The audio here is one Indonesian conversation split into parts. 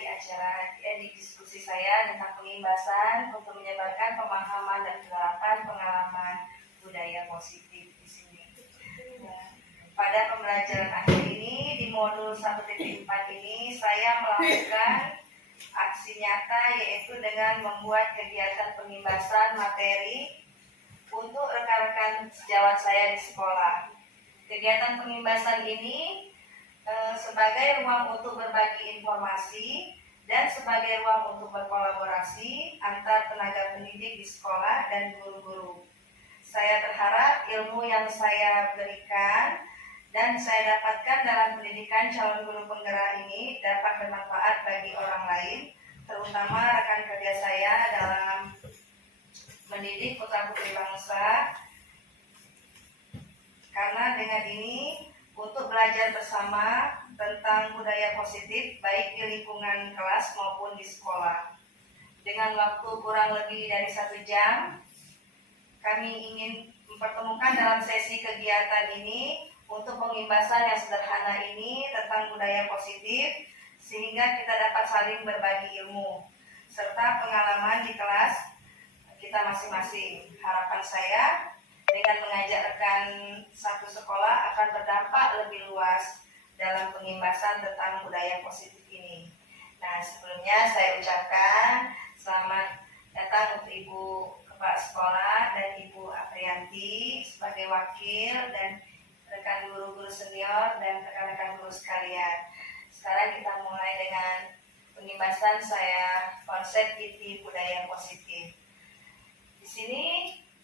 di acara di diskusi saya tentang pengimbasan untuk menyebarkan pemahaman dan penerapan pengalaman budaya positif di sini. Pada pembelajaran akhir ini di modul 1.4 ini saya melakukan aksi nyata, yaitu dengan membuat kegiatan pengimbasan materi untuk rekan-rekan sejawat saya di sekolah. Kegiatan pengimbasan ini sebagai ruang untuk berbagi informasi dan sebagai ruang untuk berkolaborasi antar tenaga pendidik di sekolah dan guru-guru. Saya berharap ilmu yang saya berikan dan saya dapatkan dalam pendidikan calon guru penggerak ini dapat bermanfaat bagi orang lain, terutama rekan kerja saya dalam mendidik putra-putri bangsa. Karena dengan ini untuk belajar bersama tentang budaya positif baik di lingkungan kelas maupun di sekolah. Dengan waktu kurang lebih dari 1 jam, kami ingin mempertemukan dalam sesi kegiatan ini untuk pengimbasan yang sederhana ini tentang budaya positif, sehingga kita dapat saling berbagi ilmu serta pengalaman di kelas kita masing-masing. Harapan saya dengan mengajak rekan satu sekolah akan berdampak lebih luas dalam pengimbasan tentang budaya positif ini. Nah, sebelumnya saya ucapkan selamat datang untuk Ibu Kepala Sekolah dan Ibu Aprianti sebagai wakil dan rekan guru-guru senior dan rekan-rekan guru sekalian. Sekarang kita mulai dengan pengimbasan saya konsep IT budaya positif. Di sini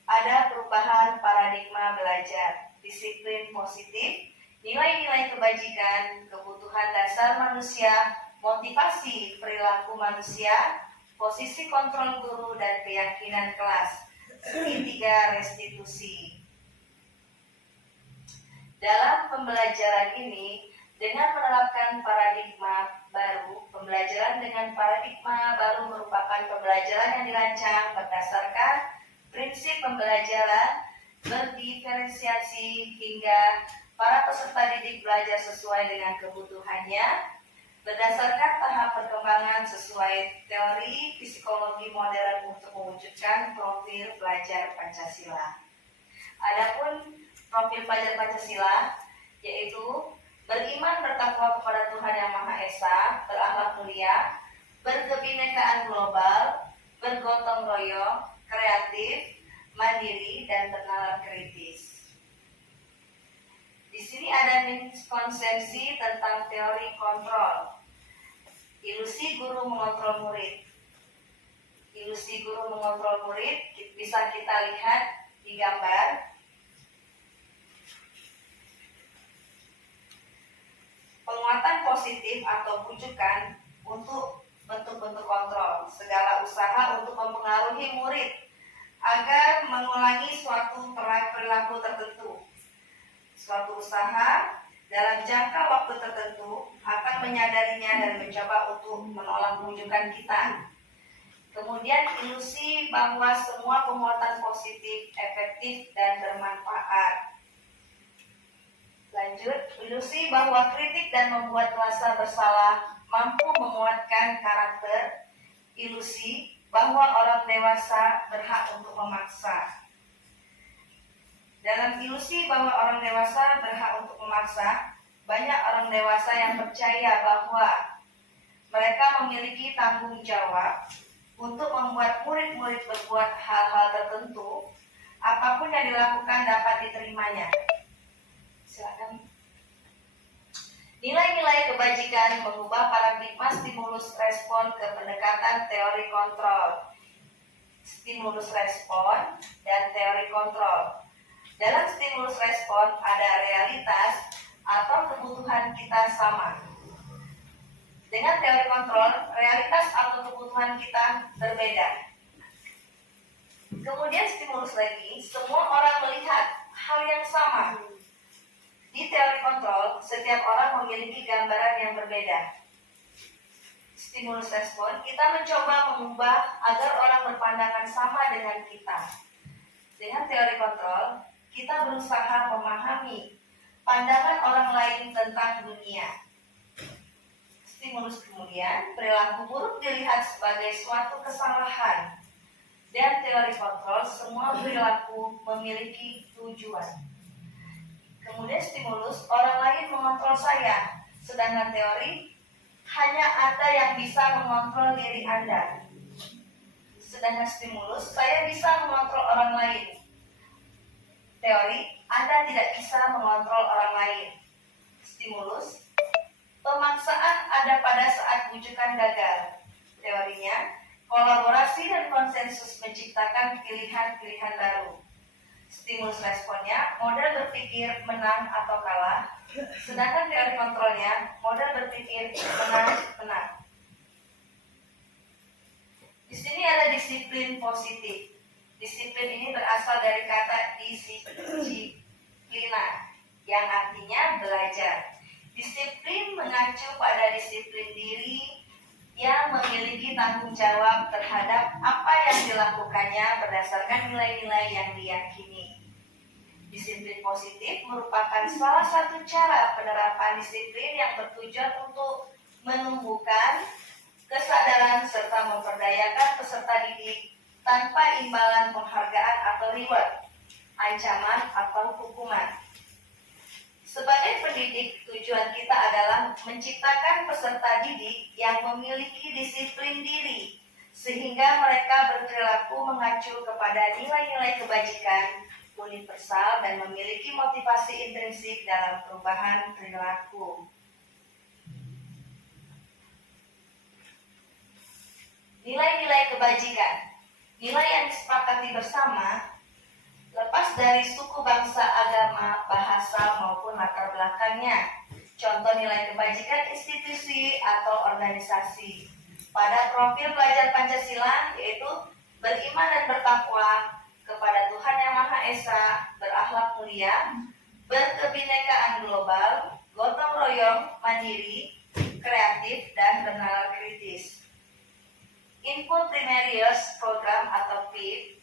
ada perubahan paradigma belajar, disiplin positif, nilai-nilai kebajikan, kebutuhan dasar manusia, motivasi perilaku manusia, posisi kontrol guru dan keyakinan kelas. Segitiga restitusi. Dalam pembelajaran ini, dengan menerapkan paradigma baru, pembelajaran dengan paradigma baru merupakan pembelajaran yang dirancang berdasarkan prinsip pembelajaran berdiferensiasi hingga para peserta didik belajar sesuai dengan kebutuhannya berdasarkan tahap perkembangan sesuai teori psikologi modern untuk mewujudkan profil pelajar Pancasila. Adapun profil pelajar Pancasila yaitu beriman bertakwa kepada Tuhan Yang Maha Esa, berakhlak mulia, berkebinekaan global, bergotong royong, kreatif, mandiri, dan bernalar kritis. Di sini ada miskonsepsi tentang teori kontrol. Ilusi guru mengontrol murid. Ilusi guru mengontrol murid bisa kita lihat di gambar. Penguatan positif atau bujukan untuk bentuk-bentuk kontrol, segala usaha untuk mempengaruhi murid agar mengulangi suatu perilaku tertentu. Suatu usaha dalam jangka waktu tertentu akan menyadarinya dan mencoba untuk menolak bujukan kita. Kemudian ilusi bahwa semua penguatan positif, efektif, dan bermanfaat. Lanjut, ilusi bahwa kritik dan membuat rasa bersalah mampu menguatkan karakter. Ilusi bahwa orang dewasa berhak untuk memaksa. Dalam ilusi bahwa orang dewasa berhak untuk memaksa, banyak orang dewasa yang percaya bahwa mereka memiliki tanggung jawab untuk membuat murid-murid berbuat hal-hal tertentu, apapun yang dilakukan dapat diterimanya. Silakan. Nilai-nilai kebajikan mengubah paradigma stimulus respon ke pendekatan teori kontrol. Stimulus respon dan teori kontrol. Dalam stimulus respon ada realitas atau kebutuhan kita sama. Dengan teori kontrol, realitas atau kebutuhan kita berbeda. Kemudian stimulus lagi, semua orang melihat hal yang sama. Di teori kontrol, setiap orang memiliki gambaran yang berbeda. Stimulus respon, kita mencoba mengubah agar orang berpandangan sama dengan kita. Dengan teori kontrol, kita berusaha memahami pandangan orang lain tentang dunia. Stimulus kemudian, perilaku buruk dilihat sebagai suatu kesalahan. Dan teori kontrol, semua perilaku memiliki tujuan. Kemudian stimulus, orang lain mengontrol saya. Sedangkan teori, hanya Anda yang bisa mengontrol diri Anda. Sedangkan stimulus, saya bisa mengontrol orang lain. Teori, Anda tidak bisa mengontrol orang lain. Stimulus, pemaksaan ada pada saat wujudan gagal. Teorinya, kolaborasi dan konsensus menciptakan pilihan-pilihan baru. Stimulus responnya, model berpikir menang atau kalah. Sedangkan teori kontrolnya, model berpikir menang-menang. Di sini ada disiplin positif. Disiplin ini berasal dari kata disiplina, yang artinya belajar. Disiplin mengacu pada disiplin diri yang memiliki tanggung jawab terhadap apa yang dilakukannya berdasarkan nilai-nilai yang diyakini. Disiplin positif merupakan salah satu cara penerapan disiplin yang bertujuan untuk menumbuhkan kesadaran serta memperdayakan peserta didik tanpa imbalan penghargaan atau reward, ancaman atau hukuman. Sebagai pendidik, tujuan kita adalah menciptakan peserta didik yang memiliki disiplin diri, sehingga mereka berperilaku mengacu kepada nilai-nilai kebajikan universal dan memiliki motivasi intrinsik dalam perubahan perilaku. Nilai-nilai kebajikan, nilai yang disepakati bersama, lepas dari suku, bangsa, agama, bahasa, maupun latar belakangnya. Contoh nilai kebajikan institusi atau organisasi. Pada profil pelajar Pancasila yaitu beriman dan bertakwa kepada Tuhan Yang Maha Esa, berakhlak mulia, berkebinekaan global, gotong royong, mandiri, kreatif, dan bernalar kritis. Info Primarius Program atau PIP,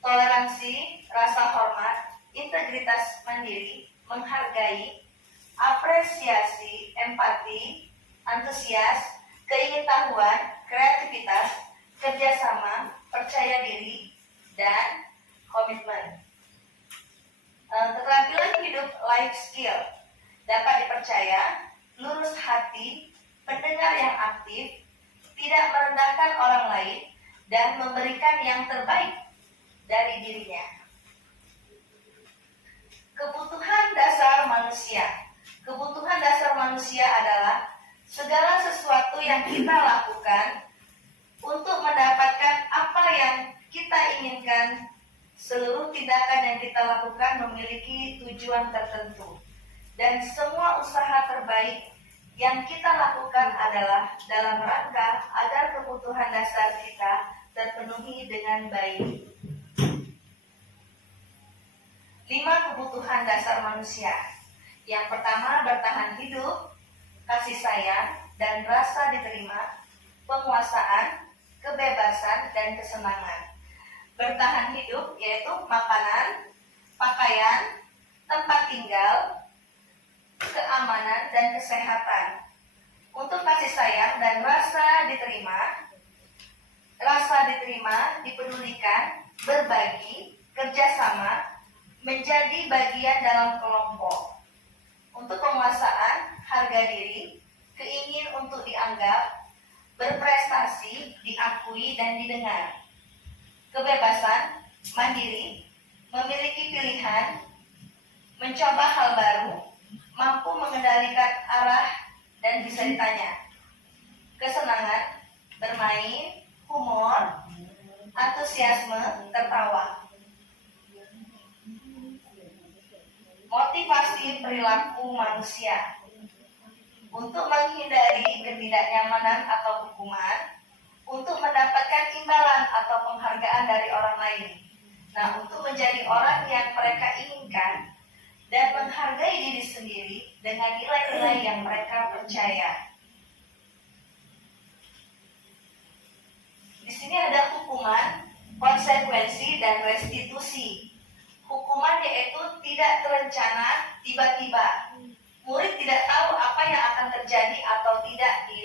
toleransi, rasa hormat, integritas mandiri, menghargai, apresiasi, empati, antusias, keingintahuan, kreativitas, kerjasama, percaya diri, dan komitmen. Keterampilan hidup life skill dapat dipercaya, lurus hati, pendengar yang aktif, tidak merendahkan orang lain, dan memberikan yang terbaik dari dirinya. Kebutuhan dasar manusia. Kebutuhan dasar manusia adalah segala sesuatu yang kita lakukan untuk mendapatkan apa yang kita inginkan. Seluruh tindakan yang kita lakukan memiliki tujuan tertentu, dan semua usaha terbaik yang kita lakukan adalah dalam rangka agar kebutuhan dasar kita terpenuhi dengan baik. 5 kebutuhan dasar manusia. Yang pertama, bertahan hidup, kasih sayang, dan rasa diterima, penguasaan, kebebasan, dan kesenangan. Bertahan hidup yaitu makanan, pakaian, tempat tinggal, keamanan, dan kesehatan. Untuk kasih sayang dan rasa diterima, dipedulikan, berbagi, kerjasama, menjadi bagian dalam kelompok. Untuk penguasaan, harga diri, keingin untuk dianggap, berprestasi, diakui, dan didengar. Kebebasan, mandiri, memiliki pilihan, mencoba hal baru, mampu mengendalikan arah dan bisa ditanya. Kesenangan, bermain, humor, antusiasme, tertawa. Motivasi perilaku manusia. Untuk menghindari ketidaknyamanan atau hukuman, untuk mendapatkan imbalan atau penghargaan dari orang lain. Nah, untuk menjadi orang yang mereka inginkan dan menghargai diri sendiri dengan nilai-nilai yang mereka percaya. Di sini ada hukuman, konsekuensi, dan restitusi. Hukuman yaitu tidak terencana, tiba-tiba. Murid tidak tahu apa yang akan terjadi atau tidak di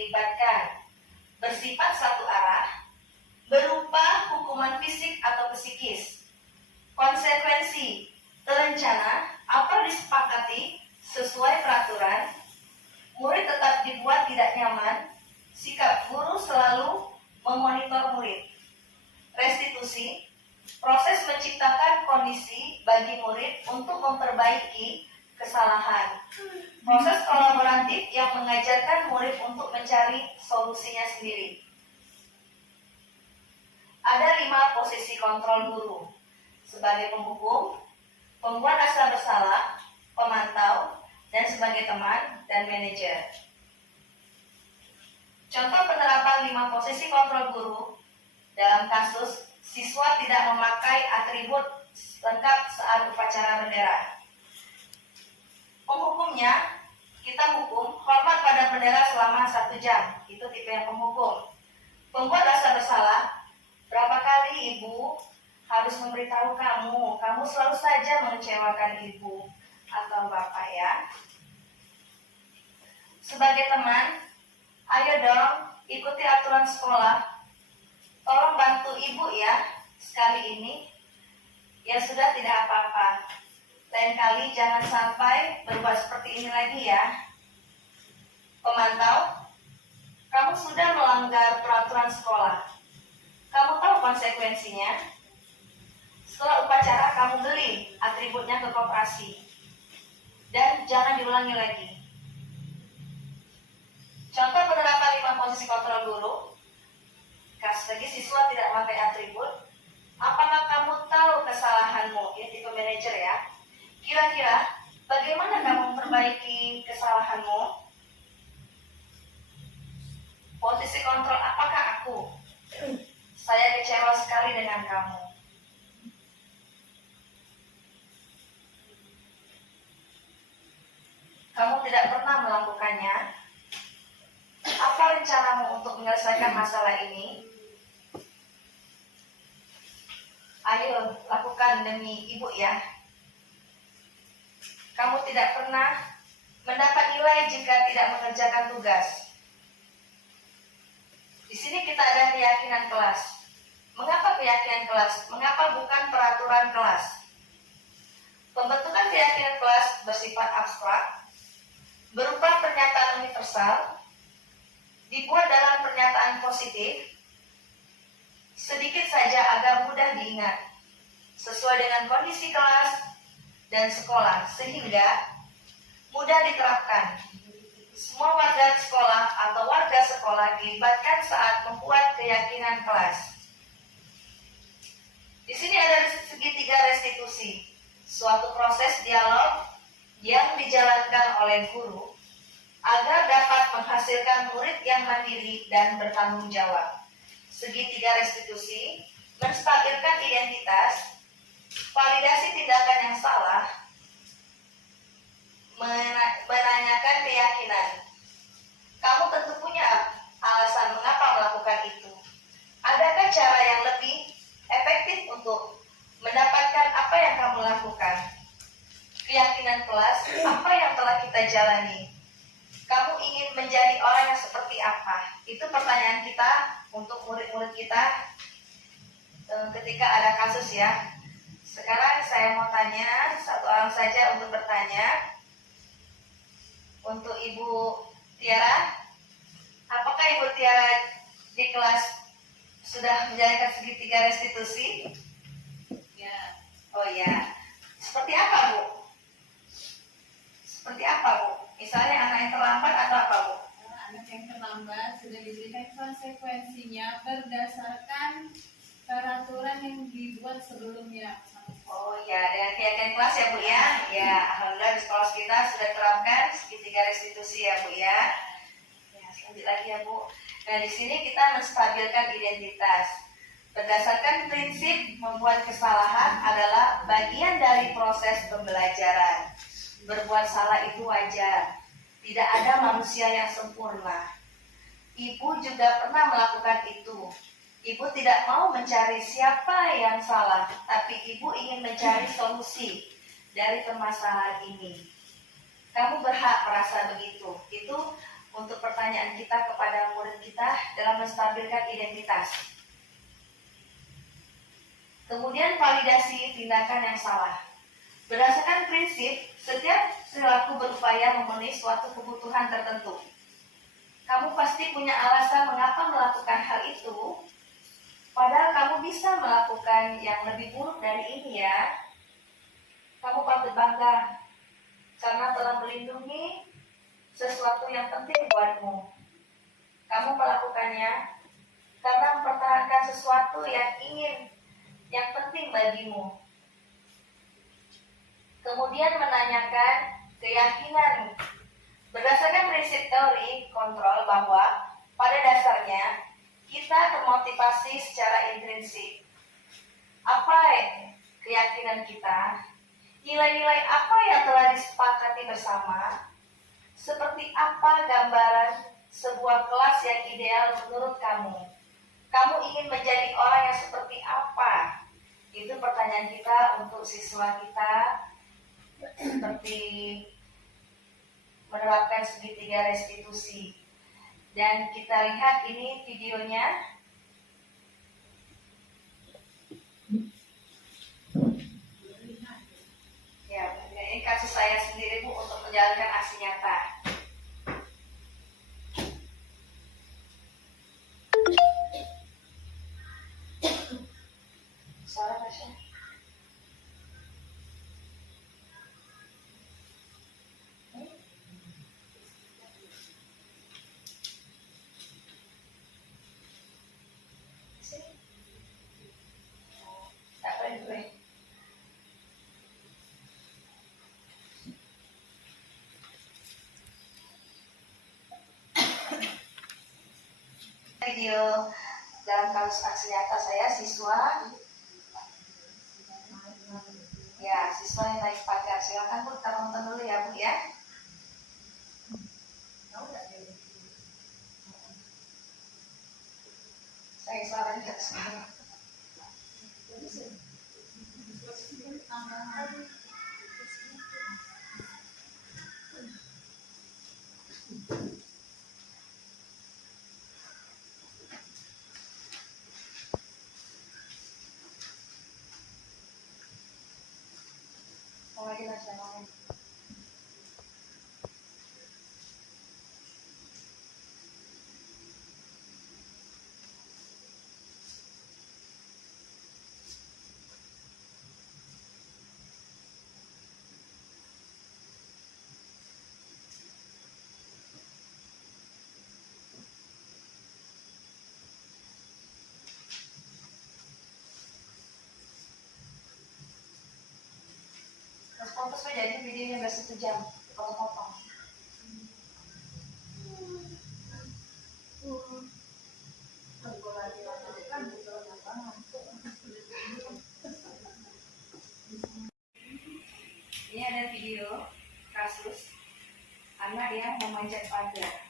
psikis. Konsekuensi terencana atau disepakati sesuai peraturan, murid tetap dibuat tidak nyaman, sikap guru selalu memonitor murid. Restitusi, proses menciptakan kondisi bagi murid untuk memperbaiki kesalahan. Proses kolaboratif yang mengajarkan murid untuk mencari solusinya sendiri. Ada 5 posisi kontrol guru. Sebagai penghukum, pembuat rasa bersalah, pemantau, dan sebagai teman dan manajer. Contoh penerapan 5 posisi kontrol guru dalam kasus siswa tidak memakai atribut lengkap saat upacara bendera. Penghukumnya, kita hukum hormat pada bendera selama 1 jam. Itu tipe yang penghukum. Pembuat rasa bersalah, berapa kali ibu harus memberitahu kamu selalu saja mengecewakan ibu atau bapak ya. Sebagai teman, ayo dong ikuti aturan sekolah. Tolong bantu ibu ya, sekali ini. Ya sudah, tidak apa-apa. Lain kali jangan sampai berbuat seperti ini lagi ya. Pemantau, kamu sudah melanggar peraturan sekolah. Kamu tahu konsekuensinya? Setelah upacara kamu beli atributnya ke koperasi. Dan jangan diulangi lagi. Contoh penerapan 5 posisi kontrol guru. Lagi siswa tidak memakai atribut. Apakah kamu tahu kesalahanmu? Ya, tipe manajer ya. Kira-kira bagaimana kamu memperbaiki kesalahanmu? Posisi kontrol, apakah aku? Saya kecewa sekali dengan kamu. Kamu tidak pernah melakukannya. Apa rencanamu untuk menyelesaikan masalah ini? Ayo lakukan demi ibu ya. Kamu tidak pernah mendapat nilai jika tidak mengerjakan tugas. Di sini kita ada keyakinan kelas. Mengapa keyakinan kelas? Mengapa bukan peraturan kelas? Pembentukan keyakinan kelas bersifat abstrak, berupa pernyataan universal, dibuat dalam pernyataan positif, sedikit saja agar mudah diingat, sesuai dengan kondisi kelas dan sekolah, sehingga mudah diterapkan. Semua warga sekolah atau warga sekolah dilibatkan saat membuat keyakinan kelas. Di sini ada segitiga restitusi, suatu proses dialog yang dijalankan oleh guru agar dapat menghasilkan murid yang mandiri dan bertanggung jawab. Segitiga restitusi menstabilkan identitas, validasi tindakan yang salah, menanyakan keyakinan. Kamu tentu punya alasan mengapa melakukan itu. Adakah cara yang lebih efektif untuk mendapatkan apa yang kamu lakukan? Keyakinan kelas, apa yang telah kita jalani? Kamu ingin menjadi orang yang seperti apa? Itu pertanyaan kita untuk murid-murid kita ketika ada kasus ya. Sekarang saya mau tanya, satu orang saja untuk bertanya. Untuk Ibu Tiara, apakah Ibu Tiara di kelas sudah menjalankan segitiga restitusi? Ya. Oh ya. Seperti apa Bu? Seperti apa Bu? Misalnya anak yang terlambat atau apa Bu? Anak yang terlambat sudah diberikan konsekuensinya berdasarkan peraturan yang dibuat sebelumnya. Oh ya, dengan keyakinan kelas ya Bu ya. Ya, alhamdulillah di sekolah kita sudah terapkan segitiga restitusi ya Bu ya. Ya, lanjut lagi ya Bu. Nah, di sini kita menstabilkan identitas. Berdasarkan prinsip membuat kesalahan adalah bagian dari proses pembelajaran. Berbuat salah itu wajar. Tidak ada manusia yang sempurna. Ibu juga pernah melakukan itu. Ibu tidak mau mencari siapa yang salah, tapi ibu ingin mencari solusi dari permasalahan ini. Kamu berhak merasa begitu. Itu untuk pertanyaan kita kepada murid kita dalam menstabilkan identitas. Kemudian validasi tindakan yang salah. Berdasarkan prinsip, setiap perilaku berupaya memenuhi suatu kebutuhan tertentu. Kamu pasti punya alasan mengapa melakukan hal itu, padahal kamu bisa melakukan yang lebih buruk dari ini ya. Kamu patut bangga karena telah melindungi sesuatu yang penting buatmu. Kamu melakukannya karena mempertahankan sesuatu yang penting bagimu. Kemudian menanyakan keyakinan. Berdasarkan prinsip teori kontrol bahwa pada dasarnya kita termotivasi secara intrinsik. Apa keyakinan kita? Nilai-nilai apa yang telah disepakati bersama? Seperti apa gambaran sebuah kelas yang ideal menurut kamu? Kamu ingin menjadi orang yang seperti apa? Itu pertanyaan kita untuk siswa kita, seperti menerapkan segitiga restitusi. Dan kita lihat ini videonya. Ya, ini kasus saya sendiri Bu untuk menjalankan aksi nyata. Suara Tasya. Video dalam kasus aksi nyata saya siswa yang naik pagar. Silakan Bu, kita nonton dulu ya Bu ya. Saya suaranya tidak sama. Mau lagi nasional. Terus jadi videonya nggak 1 jam, potong-potong. Ini ada video kasus anak yang memanjat pagar.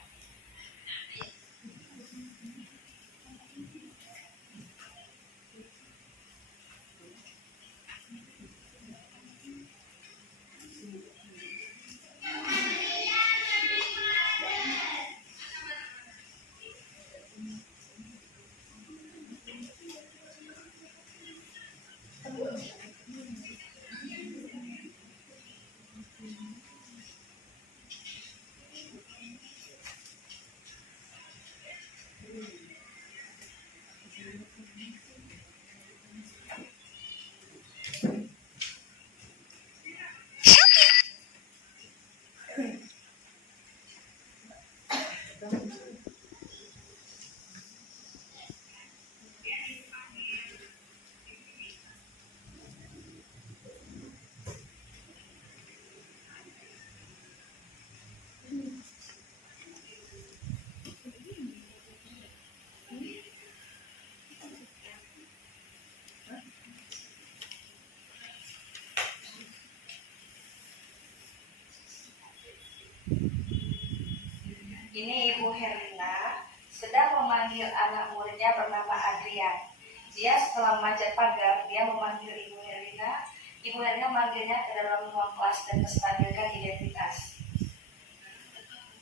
Ini Ibu Herlina sedang memanggil anak muridnya bernama Adrian. Dia setelah memanjat pagar, dia memanggil Ibu Herlina. Ibu Herlina memanggilnya ke dalam ruang kelas dan menstabilkan identitas.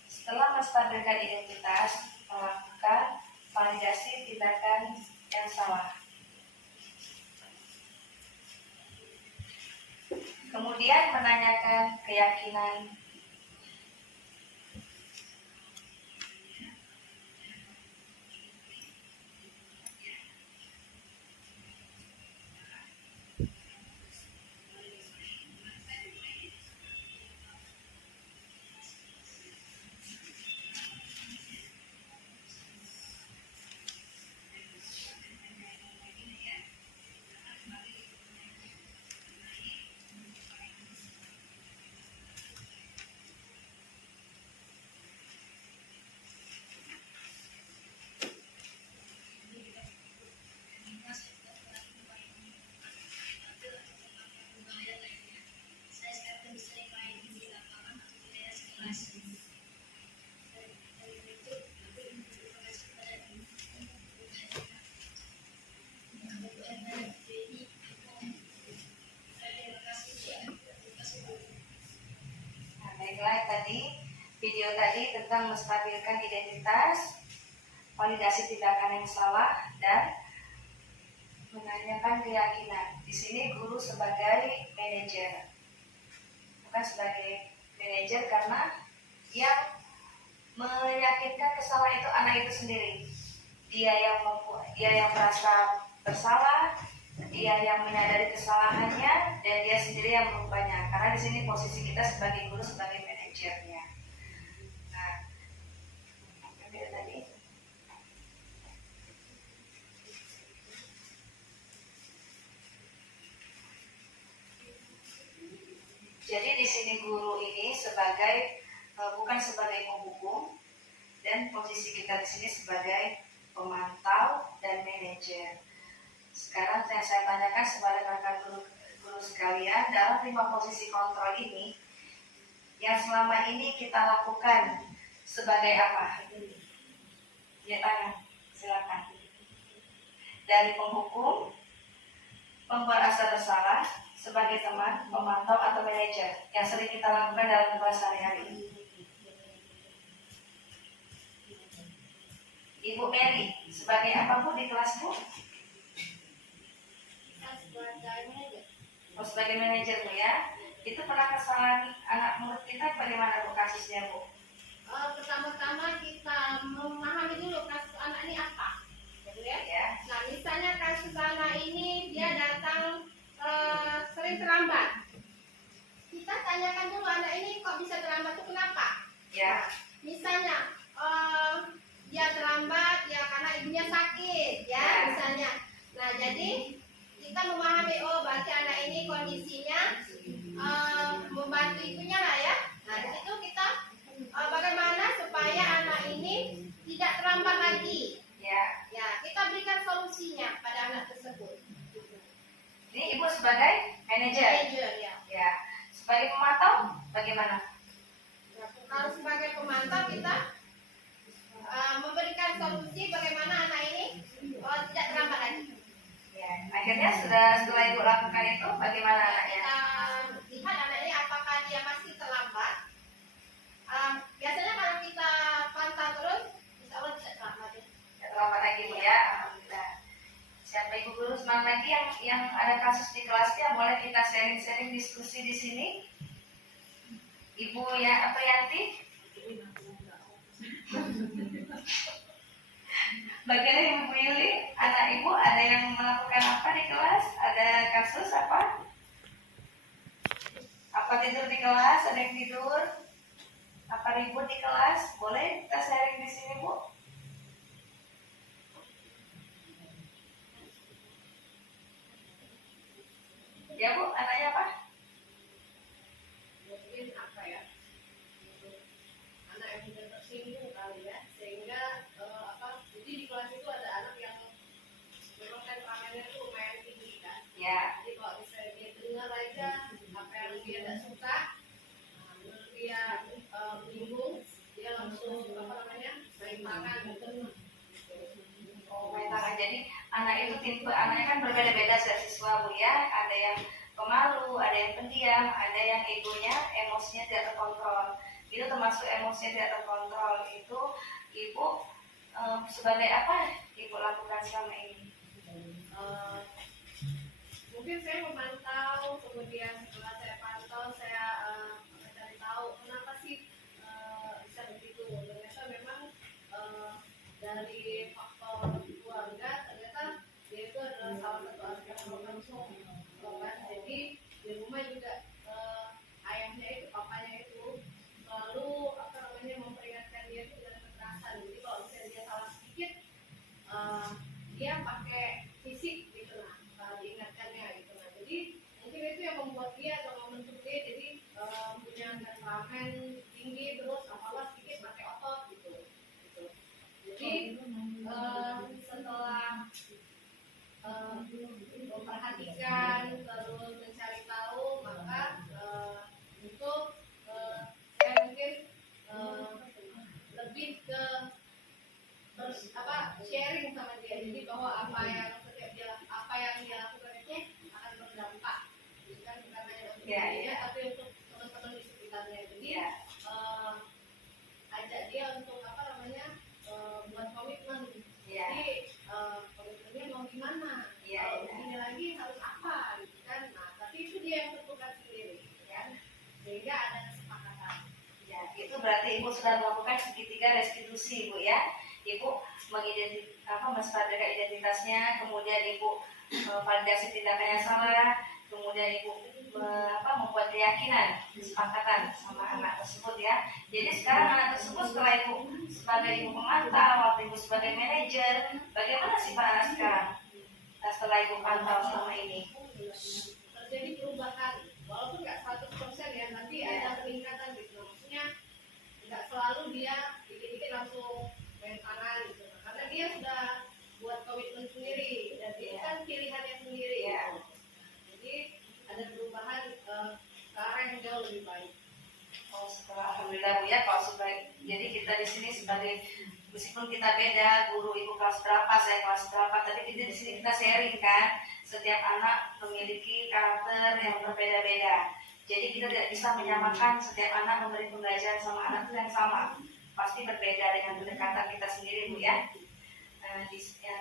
Setelah menstabilkan identitas, melakukan validasi tindakan yang salah. Kemudian menanyakan keyakinan. Nah, baiklah, tadi video tadi tentang menstabilkan identitas, validasi tindakan yang salah, dan menanyakan keyakinan. Di sini guru sebagai manajer, bukan sebagai manajer, karena yang meyakinkan kesalahan itu anak itu sendiri. Dia yang merasa bersalah, dia yang menyadari kesalahannya, dan dia sendiri yang merubahnya. Karena di sini posisi kita sebagai guru, sebagai manajernya. Nah, ambil tadi. Jadi di sini guru ini bukan sebagai penghukum, dan posisi kita di sini sebagai pemantau dan manajer. Sekarang saya tanyakan kepada rekan guru sekalian, dalam 5 posisi kontrol ini, yang selama ini kita lakukan sebagai apa? Ya, tangan, silakan. Dari penghukum, pembuat rasa bersalah, sebagai teman, pemantau, atau manajer yang sering kita lakukan dalam kelas sehari-hari. Ibu Mary, sebagai apa Bu di kelas Bu? Sebagai manajer Bu ya. Itu pernah kesalahan anak murid kita bagaimana Bu kasusnya Bu? Pertama-tama kita memahami dulu kasus anak ini apa, gitu ya. Ya. Nah, misalnya kasus anak ini dia datang sering terlambat. Kita tanyakan dulu anak ini kok bisa terlambat itu kenapa? Ya. Misalnya dia terlambat ya karena ibunya sakit ya misalnya. Nah, jadi kita memahami berarti anak ini kondisinya membantu ibunya lah ya. Nah, di situ kita bagaimana supaya anak ini tidak terlambat lagi. Ya. Ya, kita berikan solusinya pada anak tersebut. Ini Ibu sebagai manajer. Manajer ya. Ya. Sebagai pemantau bagaimana? Nah, kalau sebagai pemantau kita memberikan solusi bagaimana anak ini tidak terlambat lagi. Ya. Akhirnya setelah Ibu lakukan itu bagaimana anaknya? Kita lihat anak ini apakah dia masih terlambat. Biasanya kalau kita pantau terus, insya Allah tidak terlambat. Tidak terlambat lagi Bu ya. Alhamdulillah. Siapa Ibu guru semangat lagi yang ada kasus di kelasnya, boleh kita sharing-sharing diskusi di sini. Ibu ya Aprianti. Bagaimana Ibu Yuli, anak Ibu ada yang melakukan apa di kelas? Ada kasus apa? Apa tidur di kelas? Ada yang tidur? Apa ribut di kelas? Boleh kita sharing di sini Bu? Ya Bu, anaknya apa? Mungkin apa ya? Anak yang sudah tersinggung kali ya, sehingga jadi di kelas itu ada anak yang memang temperamennya itu lumayan tinggi kan. Ya. Jadi kalau misalnya dia dengar aja apa yang dia tidak suka, menurut dia bingung, dia langsung main tangan gitu. Main tangan. Jadi anak itu tipe anaknya kan berbeda-beda setiap siswa Bu ya. Ada yang pemalu, ada yang pendiam, ada yang egonya, emosinya tidak terkontrol. Itu termasuk emosinya tidak terkontrol. Itu Ibu sebagai apa Ibu lakukan selama ini? Mungkin saya memantau, kemudian setelah saya pantau atau saya mencari tahu kenapa sih bisa begitu. Ternyata memang dari faktor keluarga, ternyata dia itu adalah salah satu aspek pengasuh kan. Jadi di rumah juga ayahnya itu, papanya itu selalu memperingatkan dia itu dengan kekerasan. Jadi kalau misalnya dia salah sedikit, dia pakai fisik gitu lah, diingatkannya gitu. Nah, jadi mungkin itu yang membuat dia atau membentuk dia jadi punya temperamen tinggi, terus apa sedikit pakai otot gitu. Jadi setelah memperhatikan terus mencari tahu, maka untuk saya mungkin lebih ke terus sharing sama dia. Jadi bahwa apa yang dia lakukan itu akan berdampak, bukan hanya untuk dia, tapi untuk teman-teman di sekitarnya. Jadi ajak dia untuk buat komitmen. Jadi komitmennya mau gimana? Kalau begini lagi harus apa, gitu kan? Nah, tapi itu dia yang tentukan sendiri, kan? Sehingga ada kesepakatan. Ya, itu berarti Ibu sudah melakukan segitiga restitusi, Ibu ya. Ibu menstabilkan identitasnya, kemudian Ibu validasi tindakan yang salah, kemudian Ibu membuat keyakinan, kesepakatan sama anak tersebut ya. Jadi sekarang anak tersebut setelah Ibu sebagai Ibu pemantau, waktu Ibu sebagai manajer, bagaimana sih Pak anak sekarang? Setelah Ibu pantau selama ini? Terjadi perubahan, walaupun nggak 100% ya, tapi ada peningkatan gitu. Maksudnya nggak selalu dia dikit-dikit langsung main tangan gitu, karena dia sudah buat komitmen sendiri, jadi kan pilihannya sendiri ya. Jadi ada perubahan ke arah yang jauh lebih baik. Oh, setelah alhamdulillah Bu ya, kalau sebagai, jadi kita di sini sebagai, meskipun kita beda, guru Ibu kelas berapa, saya kelas berapa, tapi kita di sini kita sharing kan, setiap anak memiliki karakter yang berbeda-beda. Jadi kita tidak bisa menyamakan setiap anak memberi pembelajaran sama anak yang sama, pasti berbeda dengan pendekatan kita sendiri Bu ya.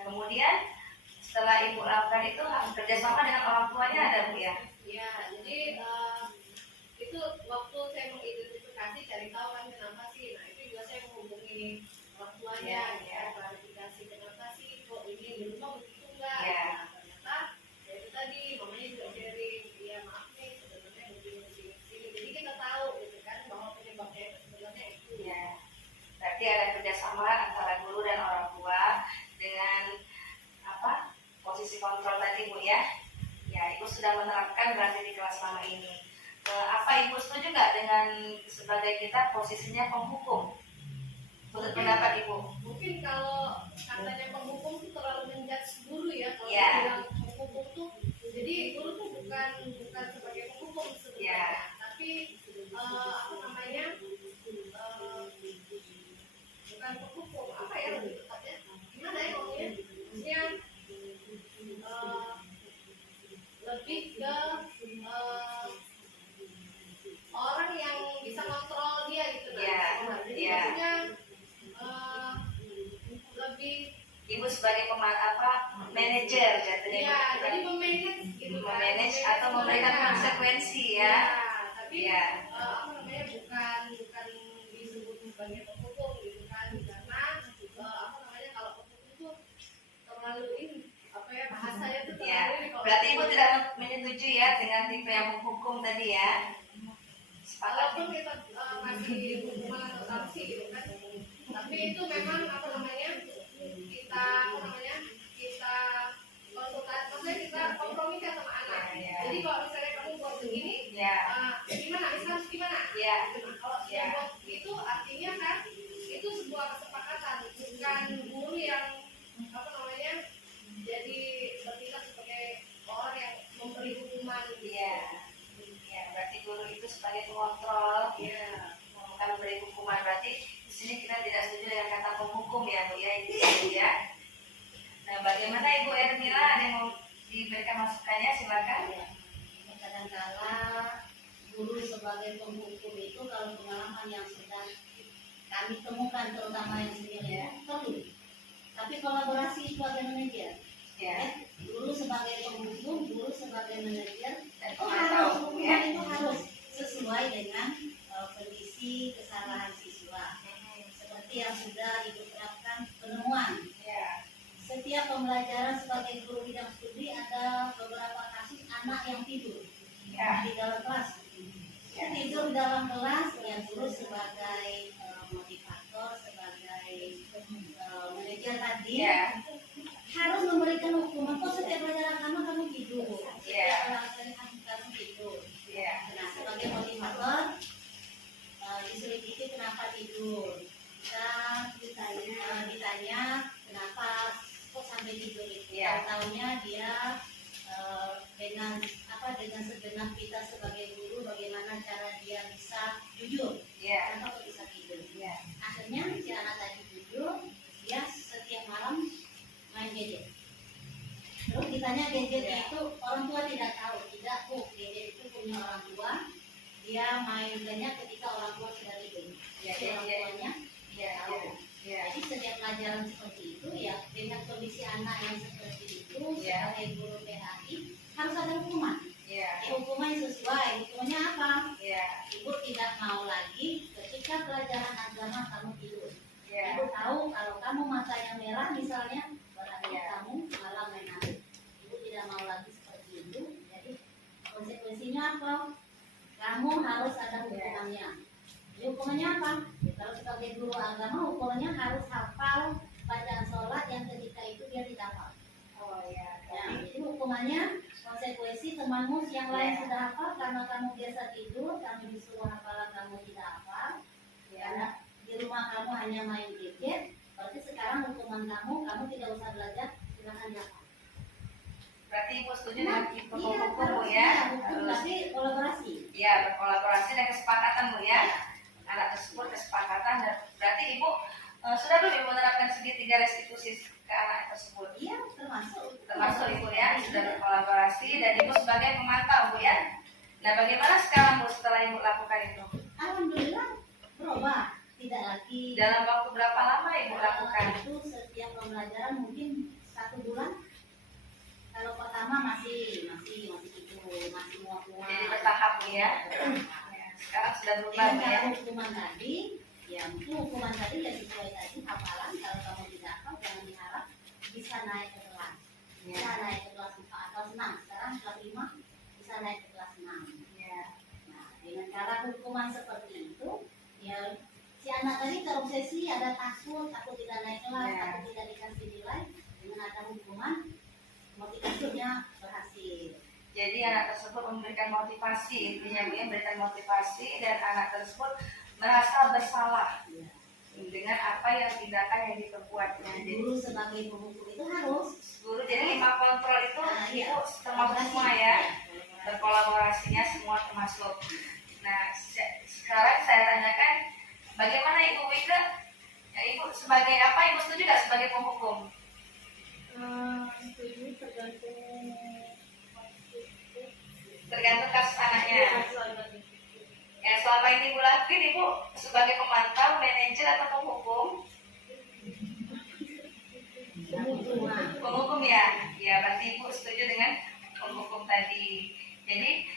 Kemudian setelah Ibu lakukan itu kerjasama dengan orang tuanya ada Bu ya? Ya, jadi itu waktu saya mengidentifikasi, cari tahu kan kenapa sih. Nah, itu juga saya menghubungi orang tuanya, klarifikasi kenapa sih kok ini di rumah begitu enggak. Nah, ternyata ya itu tadi mamanya juga sharing, ya maaf nih sebenarnya begini. Jadi kita tahu gitu kan bahwa penyebabnya itu sebenarnya itu. Ya, berarti ada kerjasama antara guru dan orang tua dengan posisi kontrol tadi Bu ya. Ya, Ibu sudah menerapkan berarti di kelas selama ini. Apa Ibu setuju nggak dengan sebagai kita posisinya penghukum? Menurut pendapat Ibu? Mungkin kalau katanya penghukum itu terlalu menjudge guru ya. Kalau bilang penghukum tuh, jadi guru tuh bukan sebagai penghukum sebenarnya, tapi bukan penghukum, apa ya lebih tepatnya? Gimana ya ngomongnya? Maksudnya lebih ke orang yang bisa kontrol dia gitu. Jadi maksudnya lebih Ibu sebagai manajer jatuhnya. Ya, jadi memanage gitu kan. Memanage atau memberikan konsekuensi ya. Tapi bukan disebut sebagai penghukum gitu kan. Karena kalau penghukum itu terlalu ini bahasanya itu terlalu ini. Berarti Ibu tidak menyetujui ya dengan tipe yang menghukum tadi ya. Walaupun kita masih hukuman atau sanksi gitu kan, tapi itu memang kita konsultasi, maksudnya kita kompromikan sama anak. Jadi kalau misalnya kamu buat begini, gimana? Misalnya harus gimana? Kalau dia buat itu artinya kan itu sebuah kesepakatan, bukan guru yang jadi bertindak sebagai orang yang memberi hukuman. Berarti guru itu sebagai pengontrol, bukan memberi hukuman. Berarti di sini kita tidak setuju dengan kata penghukum ya Bu ya, itu ya. Nah, bagaimana Ibu Ermila, ada yang mau diberikan masukannya, silakan. Kadang-kala guru sebagai penghukum itu kalau pengalaman yang sedang kami temukan, terutama yang sendiri perlu. Tapi kolaborasi sebagai manajer. Guru sebagai penghukum, guru sebagai manajer, itu harus, itu harus. dengan kondisi kesalahan siswa. Seperti yang sudah Ibu terapkan penemuan. Ya. Setiap pembelajaran sebagai guru bidang studi ada beberapa kasus anak yang tidur di dalam kelas. Tidur di dalam kelas, yang guru sebagai motivator, sebagai manajer tadi harus memberikan hukuman. Kok setiap pelajaran kamu tidur? Setiap pelajaran kamu tidur. Nah, sebagai motivator diselidiki kenapa tidur. Kita ditanya kenapa kok sampai tidur itu. Tahu-taunya dia dengan segenap kita sebagai guru bagaimana cara dia bisa jujur. Kenapa kok bisa tidur? Akhirnya si anak tadi tidur, dia setiap malam main gadget. Terus ditanya gadgetnya itu orang tua tidak tahu. Tidak, gadget itu punya orang tua. Dia mainnya ketika orang tua sudah tidur. Orang tuanya tahu. Jadi setiap pelajaran seperti itu ya dengan kondisi anak yang seperti itu sebagai guru PAI harus ada hukuman. Hukuman sesuai. Hukumannya apa? Ibu tidak mau lagi ketika pelajaran agama kamu tidur. Ibu tahu kalau kamu matanya merah misalnya berarti kamu malah main HP. Ibu tidak mau lagi seperti itu. Jadi konsekuensinya apa? Kamu harus ada hukumannya. Jadi hukumannya apa? Kalau sebagai guru agama hukumannya harus hafal bacaan sholat yang ketika itu dia tidak hafal. Jadi hukumannya konsekuensi temanmu yang lain sudah hafal karena kamu biasa tidur, kamu disuruh hafalan kamu tidak hafal. Karena di rumah kamu hanya main gadget, berarti sekarang hukuman kamu tidak usah belajar, silakan dihafal. Berarti Ibu setuju dengan hukum ya? Tapi kolaborasi. Berkolaborasi dan kesepakatan Bu ya. Anak tersebut kesepakatan dan berarti Ibu sudah belum Ibu menerapkan segitiga restitusi ke anak tersebut? Iya, termasuk Ibu ya, sudah berkolaborasi dan Ibu sebagai pemantau Bu ya. Nah, bagaimana sekarang Bu setelah Ibu lakukan itu? Alhamdulillah berubah, tidak lagi. Dalam waktu berapa lama Ibu lakukan? Itu setiap pembelajaran mungkin 1 bulan. Kalau pertama masih muat-muat. Jadi bertahap Bu ya. Sekarang sudah berubah Bu ya. Hukuman tadi, hukuman tadi ya sesuai tadi hafalan. Kalau kamu tidak hafal jangan diharap bisa naik ke kelas. Bisa naik ke kelas 4 atau 6. Sekarang kelas 5 bisa naik ke kelas 6. Nah, dengan cara hukuman seperti itu, ya si anak tadi terobsesi, ada takut tidak naik kelas, takut tidak dikasih nilai. Dengan ada hukuman, motivasinya berhasil. Jadi anak tersebut memberikan motivasi, intinya Bu ya, memberikan motivasi dan anak tersebut merasa bersalah dengan apa yang tindakan yang diperbuatnya. Guru sebagai penghukum itu harus. Guru jadi 5 kontrol itu Ibu termasuk semua ya. Berkolaborasinya semua termasuk. Nah, sekarang saya tanyakan bagaimana Ibu Wika? Ya, Ibu sebagai apa? Ibu setuju nggak sebagai penghukum? Setuju, Tergantung kasus anaknya. Ya, selama ini Ibu lakuin, Ibu sebagai pemantau, manajer atau penghukum? Penghukum ya. Ya, berarti Ibu setuju dengan penghukum tadi. Jadi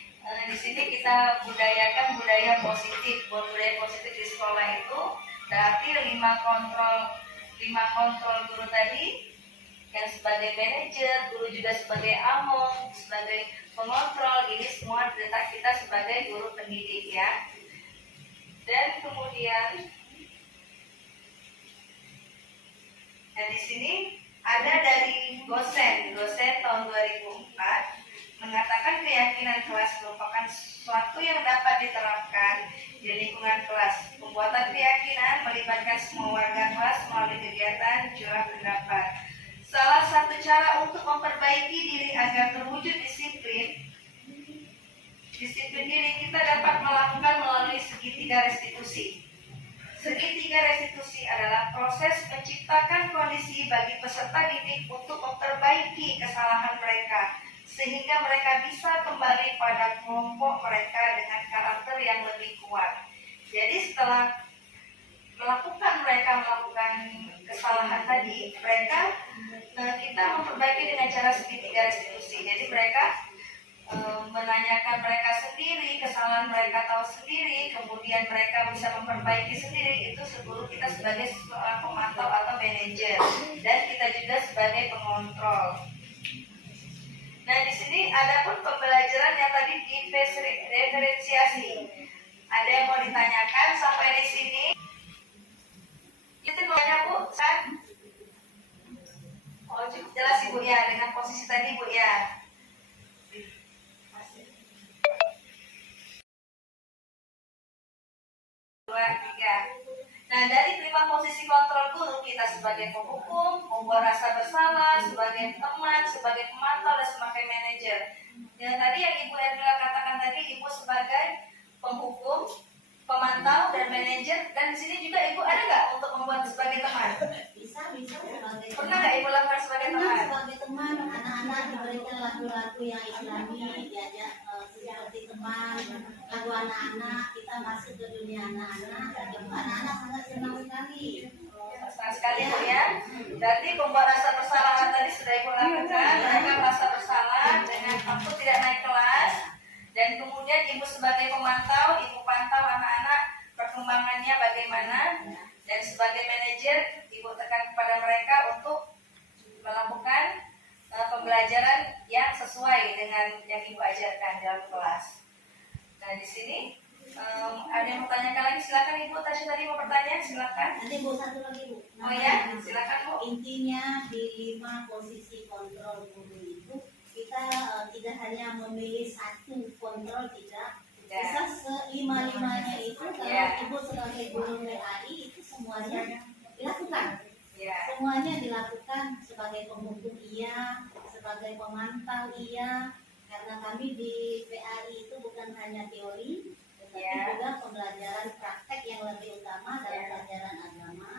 di sini kita budayakan budaya positif. Budaya positif di sekolah itu berarti 5 kontrol guru tadi, yang sebagai manajer, guru juga sebagai among, sebagai pengontrol. Ini semua data kita sebagai guru pendidik ya. Dan kemudian di sini ada dari dosen tahun 2004 mengatakan keyakinan kelas merupakan sesuatu yang dapat diterapkan di lingkungan kelas. Pembuatan keyakinan melibatkan semua warga kelas melalui kegiatan curah pendapat. Salah satu cara untuk memperbaiki diri agar terwujud disiplin diri kita dapat melakukan melalui segitiga restitusi. Segitiga restitusi adalah proses menciptakan kondisi bagi peserta didik untuk memperbaiki kesalahan mereka, sehingga mereka bisa kembali pada kelompok mereka dengan karakter yang lebih kuat. Jadi setelah mereka melakukan kesalahan tadi, kita memperbaiki dengan cara segitiga restitusi. Jadi mereka menanyakan mereka sendiri, kesalahan mereka tahu sendiri, kemudian mereka bisa memperbaiki sendiri. Itu guru kita sebagai seorang pemantau atau manajer, dan kita juga sebagai pengontrol. Nah, di sini ada pun pembelajaran yang tadi diferensiasi. Ada yang mau ditanyakan sampai di sini? Itu banyak Bu, kan? Oh, cukup jelas Ibu ya dengan posisi tadi Bu ya. Dua, tiga. Nah, dari 5 posisi kontrol guru, kita sebagai penghukum, membuat rasa bersalah, sebagai teman, sebagai pemantau, dan sebagai manajer. Yang tadi yang Ibu Ernila katakan tadi, Ibu sebagai penghukum, pemantau, dan manajer. Dan di sini juga Ibu ada nggak untuk membuat sebagai teman? Bisa sebagai Pernah nggak Ibu lakukan sebagai teman? sebagai teman, anak-anak diberikan lagu-lagu yang Islami, diajak seperti teman, lagu anak-anak, kita masuk ke dunia anak-anak, itu anak-anak sangat senang sekali. Senang sekali Bu ya. Berarti membuat rasa bersalah tadi sudah Ibu lakukan. Mereka merasa bersalah dengan takut tidak naik kelas. Dan kemudian Ibu sebagai pemantau, Ibu pantau anak-anak perkembangannya bagaimana. Dan sebagai manajer, Ibu tekan kepada mereka untuk melakukan pembelajaran yang sesuai dengan yang Ibu ajarkan dalam kelas. Nah, di sini ada yang mau tanyakan lagi? Silakan Ibu. Tadi mau bertanya, silakan. Nanti Bu satu lagi Bu. Oh ya, silakan Bu. Intinya di 5 posisi kontrol guru itu kita tidak hanya memilih satu kontrol, tidak. Bisa selima-limanya itu kalau Ibu sebagai guru PAI itu semuanya dilakukan. Semuanya dilakukan sebagai penghukum iya, sebagai pemantau iya, karena kami di PAI itu bukan hanya teori, tetapi juga pembelajaran praktek yang lebih utama dalam pelajaran agama.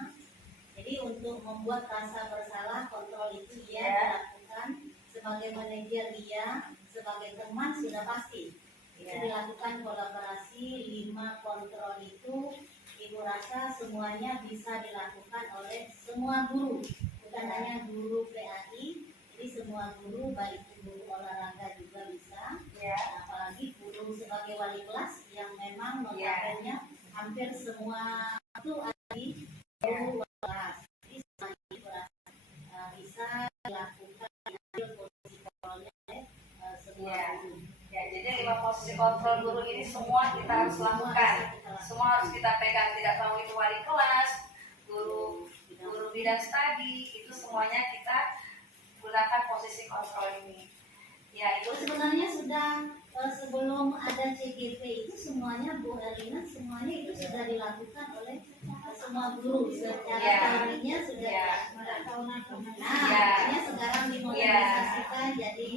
Jadi untuk membuat rasa bersalah, kontrol itu iya dilakukan, sebagai manajer iya, sebagai teman sudah pasti. Itu dilakukan kolaborasi 5 kontrol itu. Ibu rasa semuanya bisa dilakukan oleh semua guru, bukan hanya guru PAI, jadi semua guru, baik guru olahraga juga bisa, apalagi guru sebagai wali kelas yang memang notabene hampir semua itu ada di guru wali kelas. Jadi semuanya Ibu rasa bisa dilakukan, diambil posisi kontrolnya oleh semua guru. Ya, jadi 5 posisi kontrol guru ini semua kita harus lakukan. Semua harus kita pegang, tidak tahu itu wali kelas, guru bidang studi, itu semuanya kita gunakan posisi kontrol ini. Ya, itu sebenarnya sudah sebelum ada CGP itu semuanya Bu Erlina, semuanya itu sudah dilakukan oleh semua guru secara teorinya sudah dilakukan. Nah, artinya sekarang dimodernisasikan jadi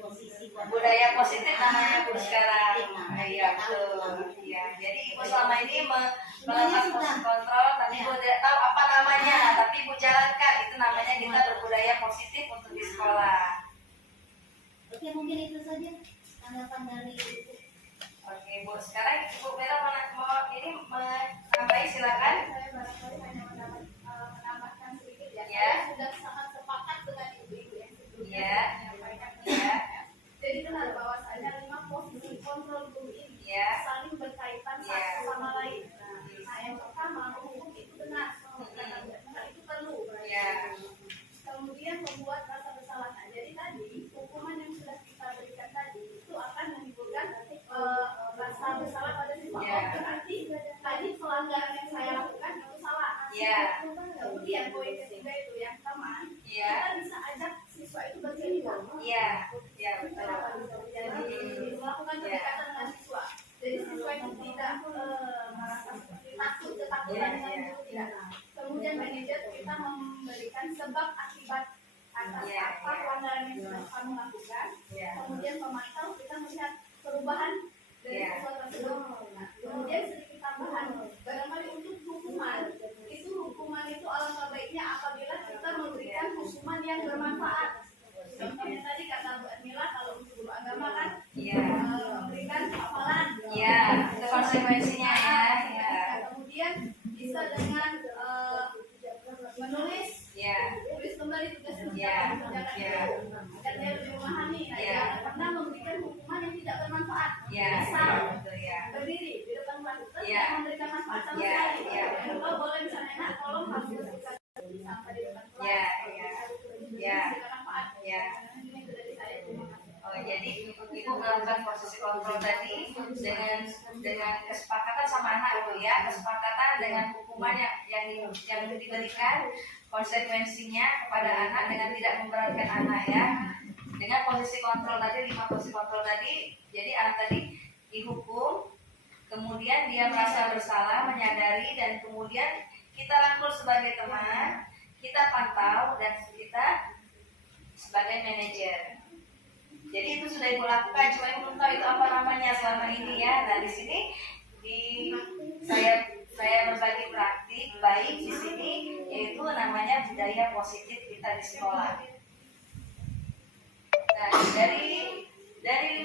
posisi budaya positif namanya Bu sekarang. Iya betul. Iya. Jadi Ibu selama ini melakukan posisi kontrol, tapi Ibu tidak tahu apa namanya, tapi Ibu jalankan. Itu namanya kita berbudaya positif untuk di sekolah. Oke, mungkin itu saja tanggapan dari Ibu. Oke Bu, sekarang Ibu Bella mau ini menambahi, silakan. Saya barangkali hanya menambahkan sedikit ya. Ya. Saya sudah sangat sepakat dengan ibu-ibu yang sebelumnya Ya. menyampaikan. Ya. Jadi benar bahwasanya 5 posisi kontrol guru ini saling berkaitan satu sama lain. Nah, yang pertama hukum itu benar, benar itu perlu. Kemudian membuat rasa bersalah. Nah, jadi tadi hukuman yang sudah kita berikan tadi itu akan menimbulkan rasa bersalah pada siswa. Berarti tadi pelanggaran yang saya lakukan itu salah. Kemudian poin ketiga itu yang teman, kita bisa ajak siswa itu bercerita. Betul. Jadi melakukan pendekatan dengan siswa. Jadi siswa itu tidak merasa seperti takut, ketakutan dengan guru tidak. Kemudian manajer kita memberikan sebab akibat atas apa pelanggaran yang sudah kamu lakukan. Kemudian pemantau kita melihat perubahan dari siswa tersebut. Nah, kemudian sedikit tambahan, barangkali untuk hukuman itu alangkah baiknya apabila kita memberikan hukuman yang bermanfaat. Contohnya tadi kata Bu Admila, kalau untuk guru agama kan memberikan hafalan. Itu konsekuensinya ya. Kemudian bisa dengan menulis tulis lembar kembali tugasnya Ya, kerjakan ya. itu agar dia lebih memahami. Nah, Ya. jangan pernah memberikan hukuman yang tidak bermanfaat. Ya, Misal, betul ya. berdiri di depan kelas itu Ya. tidak memberikan manfaat sama Ya, sekali. ya. Kalau boleh misalnya nak tolong hapus sampai di depan kelas. Ya, ya. Ya. Tidak manfaat. Ya. Ini itu dari saya. Terima kasih. Oh, jadi ibu melakukan posisi kontrol tadi dengan kesepakatan sama anak itu ya, kesepakatan dengan hukuman yang diberikan, konsekuensinya kepada anak dengan tidak memberatkan anak ya. Dengan posisi kontrol tadi, 5 posisi kontrol tadi, jadi anak tadi dihukum, kemudian dia merasa bersalah, menyadari, dan kemudian kita rangkul sebagai teman, kita pantau, dan kita sebagai manajer. Jadi itu sudah ibu lakukan, cuma ibu belum tahu itu apa namanya selama ini ya. Nah di sini saya berbagi praktik baik di sini, yaitu namanya budaya positif kita di sekolah. Nah dari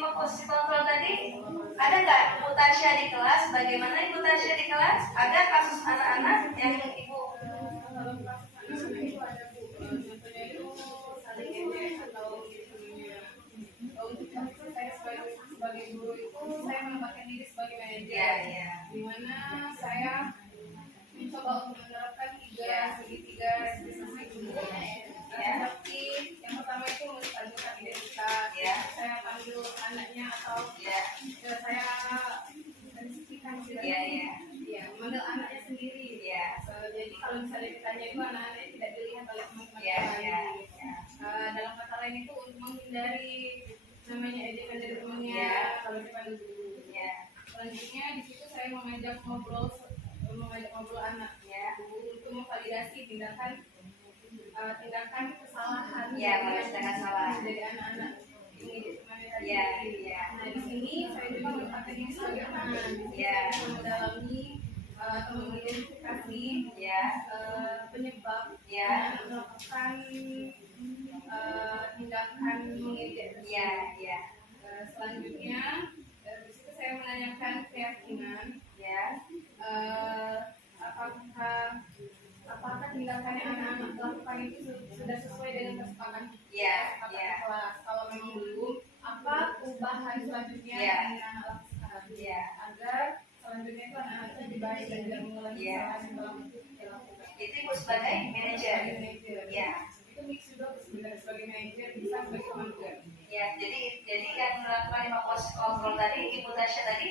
5 posisi kontrol tadi, ada nggak Ibu Tasya di kelas? Bagaimana Ibu Tasya di kelas? Ada kasus anak-anak yang ibu? Sebagai guru itu saya menempatkan diri sebagai manajer, Ya, ya. di mana saya mencoba untuk menerapkan segitiga sistem itu. Seperti yang pertama itu menunjukkan identitas. Ya. Saya panggil anaknya atau Ya, saya diskusikan ya, ya, ya, memanggil anaknya sendiri. ya, Jadi kalau misalnya ditanya itu anak-anaknya tidak dilihat oleh teman-teman ya, yang ya, lain. ya. Dalam kata lain itu untuk menghindari namanya ejekan dari temannya Ya. kalau dipanggil dulu. Ya, Selanjutnya di situ saya mengajak ngobrol anak ya. untuk memvalidasi tindakan kesalahan Ya, tindakan salah. dari anak-anak ini tadi. Ya, ya. Nah di sini saya juga menempatkan diri sebagai teman. Di sini Ya. saya mendalami atau mengidentifikasi Ya, penyebab ya. anak melakukan tindakan mengejek. Ya, ya, Selanjutnya di situ saya menanyakan keyakinan ya, apakah tindakan yang anak-anak lakukan itu sudah sesuai dengan kesepakatan ya, ya, kelas. Kalau memang belum, apa perubahan selanjutnya Ya. yang anak lakukan ya. agar selanjutnya itu anak-anak itu dibaik dan tidak mengulangi Ya. kesalahan yang telah dilakukan. Itu ibu sebagai manajer. Manajer. Ya, Itu mix juga sebenarnya sebagai manajer bisa sebagai teman juga. ya. Jadi yang melakukan 5 posisi kontrol tadi, Ibu Tasya tadi,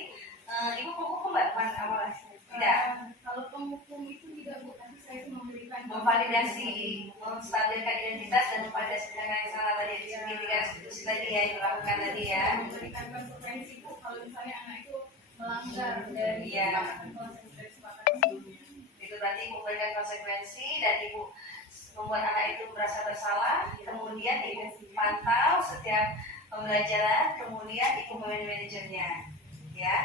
ibu menghukum mbak awalnya? Tidak. Kalau penghukum itu tidak, Bu, tapi saya itu memberikan Memvalidasi, menstabilkan identitas dan memvalidasi tindakan yang salah tadi di segitiga institusi tadi ya, yang dilakukan tadi ya. memberikan konsekuensi, Bu, kalau misalnya anak itu melanggar dari Iya. kesepakatan sebelumnya. Itu berarti ibu memberikan konsekuensi dan ibu membuat anak itu merasa bersalah, kemudian ibu pantau setiap pembelajaran, kemudian ibu manajernya, ya.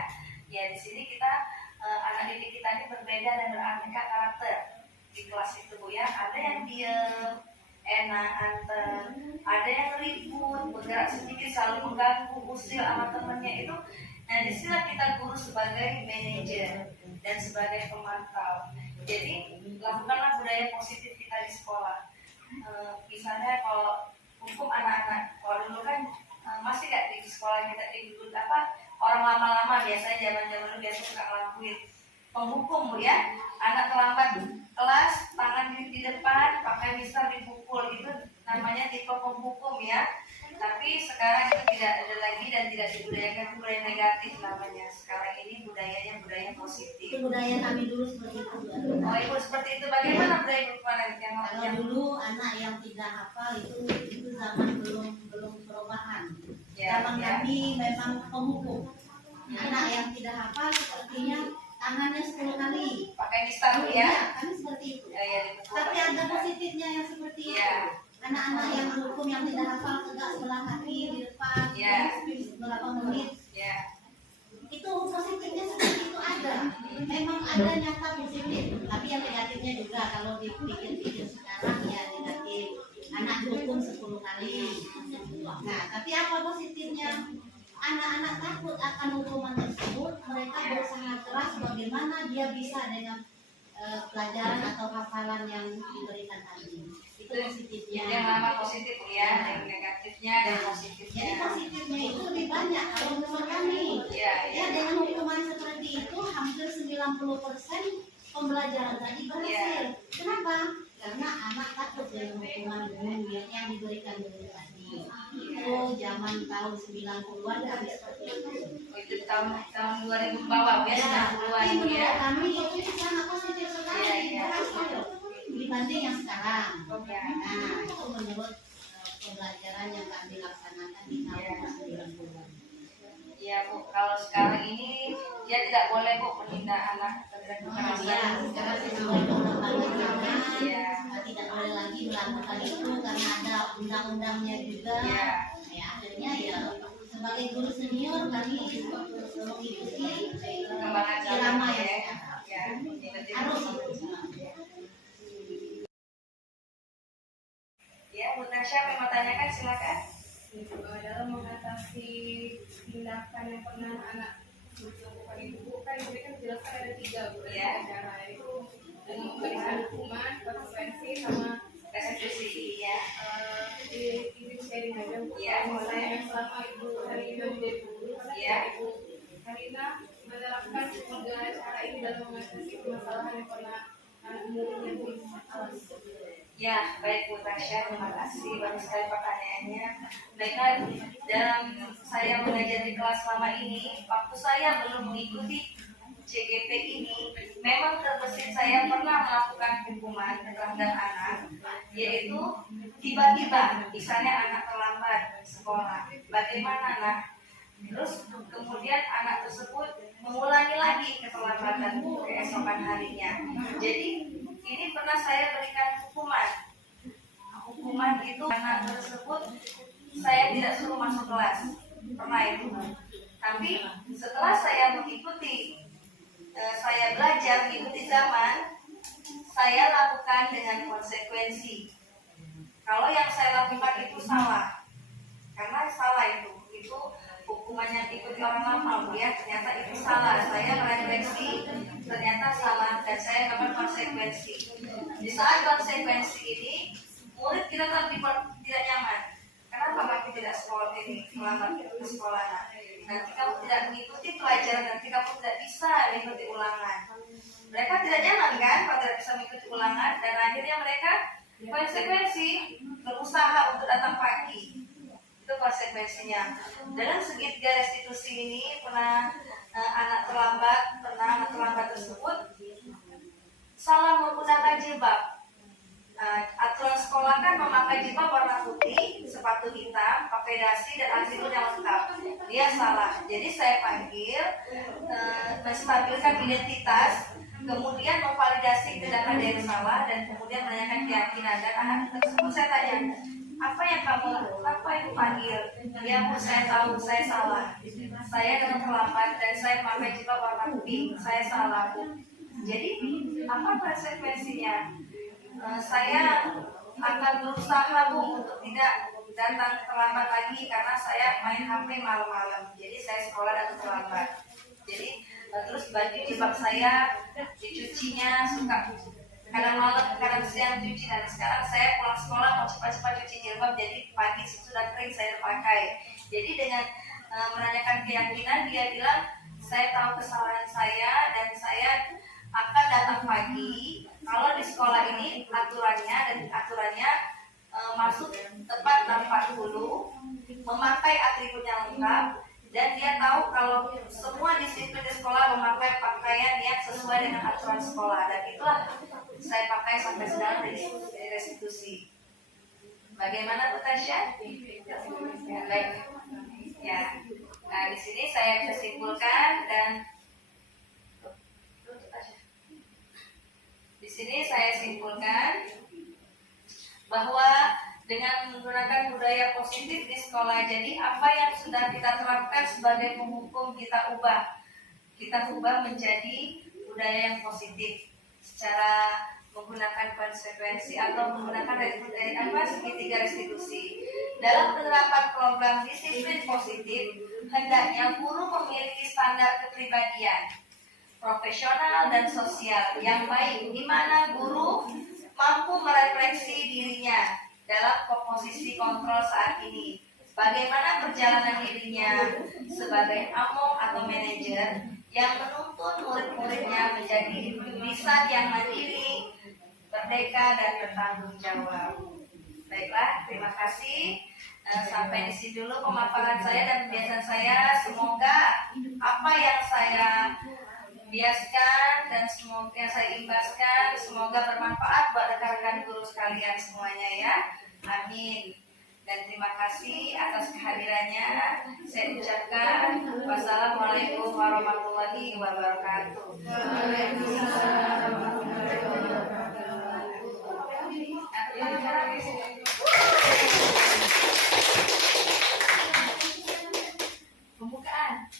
Ya di sini kita anak didik kita ini berbeda dan beraneka karakter di kelas itu Bu ya. Ada yang diam, enak, anteng, ada yang ribut, bergerak sedikit selalu mengganggu, usil sama temannya itu. Nah disinilah kita guru sebagai manajer dan sebagai pemantau. Jadi lakukanlah budaya positif kita di sekolah. Misalnya kalau hukum anak-anak, kalau dulu kan masih nggak di sekolah kita dulu orang lama-lama biasanya zaman-zaman dulu biasa suka ngelakuin penghukum Bu ya. Anak terlambat kelas, tangan di depan, pakai mister dipukul, itu namanya tipe penghukum ya. Tapi sekarang itu tidak ada lagi dan tidak dibudayakan, budaya negatif namanya. Sekarang ini budayanya budaya positif. Itu budaya kami dulu seperti itu. Oh ibu seperti itu, bagaimana budaya ibu kemarin Kalau yang dulu anak yang tidak hafal itu zaman belum perubahan. Zaman kami memang penghukum. Anak yang tidak hafal sepertinya tangannya 10 kali. pakai mister Bu ya? Iya, kami seperti itu. Ya, dipukul. Tapi ada positifnya yang seperti itu. Iya. Anak-anak yang hukum yang tidak hafal tegak sebelah kaki di depan, Iya. beberapa menit. Ya, Itu positifnya seperti itu ada. Memang ada nyata positif. Tapi yang negatifnya juga kalau dipikir-pikir sekarang ya negatif. Anak hukum 10 kali. Nah, tapi apa positifnya? Anak-anak takut akan hukuman tersebut. Mereka berusaha keras bagaimana dia bisa dengan pelajaran atau hafalan yang diberikan tadi. positifnya. Yang lama positif ya, yang negatifnya dan positifnya. Jadi positifnya itu lebih banyak kalau menurut kami. Iya, Ya dengan hukuman seperti itu hampir 90% pembelajaran tadi berhasil. Kenapa? Karena anak takut dengan hukuman umum yang diberikan guru tadi. Itu zaman tahun 90-an kami seperti itu. Itu tahun 2000 bawah ya, Ya, 90-an tapi menurut ya. kami itu sangat positif sekali. Iya, iya. Berhasil dibanding yang sekarang. Ya. Nah, itu menurut pembelajaran yang kami laksanakan di tahun 90-an. Iya Bu, kalau sekarang ini dia tidak boleh Bu menghina anak terhadap Ya, kekerasan. sekarang sesuai perkembangan zaman, Iya. tidak boleh lagi melakukan itu karena ada undang-undangnya juga. Iya. Ya, akhirnya ya sebagai guru senior kami mengikuti Perkembangan irama zaman yang ya. sekarang. Ya, ikuti Harus. Ya, Bu Tasya mau tanyakan silakan. Dalam mengatasi tindakan yang pernah anak lakukan itu, Bu, kan tadi kan dijelaskan ada 3 Bu, Iya. cara itu dengan memberikan hukuman, konsekuensi sama Restitusi ya. di sharing aja Bu. Iya, boleh. Misalnya selama Ibu Karina menjadi guru, Iya. Ibu Karina menerapkan 3 cara ini dalam mengatasi permasalahan yang pernah anak muridnya Bu alami. Ya, baik Bu Tasya, terima kasih banyak sekali pertanyaannya. Baiklah, dalam saya mengajar di kelas selama ini, waktu saya belum mengikuti CGP ini, memang terbesit saya pernah melakukan hukuman terhadap anak, yaitu tiba-tiba, misalnya anak terlambat sekolah, bagaimana anak? Terus kemudian anak tersebut mengulangi lagi keterlambatan keesokan harinya. Jadi ini pernah saya berikan hukuman. Hukuman itu anak tersebut saya tidak suruh masuk kelas, pernah itu. Tapi setelah saya mengikuti, saya belajar mengikuti zaman, saya lakukan dengan konsekuensi. Kalau yang saya lakukan itu salah, karena salah itu hukuman yang diikuti orang lama, ya ternyata itu salah. Saya merefleksi, ternyata salah dan saya dapat konsekuensi. Di saat konsekuensi ini, murid kita tidak nyaman. Kenapa kamu tidak sekolah ini, melambat ke sekolah? Nanti kamu tidak mengikuti pelajaran, nanti kamu tidak bisa mengikuti ulangan. Mereka tidak nyaman kan kalau tidak bisa mengikuti ulangan, dan akhirnya mereka konsekuensi berusaha untuk datang pagi. Itu konsekuensinya. Dalam segitiga restitusi ini pernah anak terlambat tersebut salah menggunakan jilbab. Aturan sekolah kan memakai jilbab warna putih, sepatu hitam, pakai dasi dan anti yang lengkap. Dia salah. Jadi saya panggil, menstabilkan identitas, kemudian memvalidasi tindakan dia yang salah dan kemudian menanyakan keyakinan. Dan anak tersebut saya tanya, apa yang kamu lakukan? Apa yang panggil? Ya Bu, saya tahu saya salah. Saya datang terlambat dan saya memakai jilbab warna pink. Saya salah Bu. Jadi apa konsekuensinya? Saya akan berusaha Bu untuk tidak datang terlambat lagi karena saya main HP malam-malam. Jadi saya sekolah datang terlambat. Jadi terus baju jilbab saya dicucinya suka kadang malam, kadang siang cuci, dan sekarang saya pulang sekolah mau cepat-cepat cuci jilbab, jadi pagi sudah kering saya pakai. Jadi dengan menanyakan keyakinan, dia bilang saya tahu kesalahan saya dan saya akan datang pagi. Kalau di sekolah ini aturannya masuk tepat 6.40, memakai atribut yang lengkap, dan dia tahu kalau semua disiplin di sekolah memakai pakaian yang sesuai dengan aturan sekolah, dan itulah saya pakai sampai sekarang dari restitusi. Bagaimana Bu Tasya? Ya, baik. Ya. Nah, di sini saya bisa simpulkan dan di sini saya simpulkan bahwa dengan menggunakan budaya positif di sekolah, jadi apa yang sudah kita terapkan sebagai penghukum kita ubah menjadi budaya yang positif secara menggunakan konsekuensi atau menggunakan segitiga restitusi. Dalam penerapan program disiplin positif, hendaknya guru memiliki standar kepribadian profesional dan sosial yang baik, di mana guru mampu merefleksi dirinya dalam posisi kontrol saat ini. Bagaimana perjalanan dirinya sebagai among atau manajer yang menuntun murid-muridnya menjadi lisan yang mandiri, merdeka, dan bertanggung jawab. Baiklah, terima kasih. Sampai di sini dulu pemaparan saya dan pembiasan saya. Semoga apa yang saya biaskan dan semoga yang saya imbaskan semoga bermanfaat buat rekan-rekan guru sekalian semuanya ya. Amin. Dan terima kasih atas kehadirannya. Saya ucapkan wassalamualaikum warahmatullahi wabarakatuh. Waalaikumsalam warahmatullahi wabarakatuh. Pembukaan.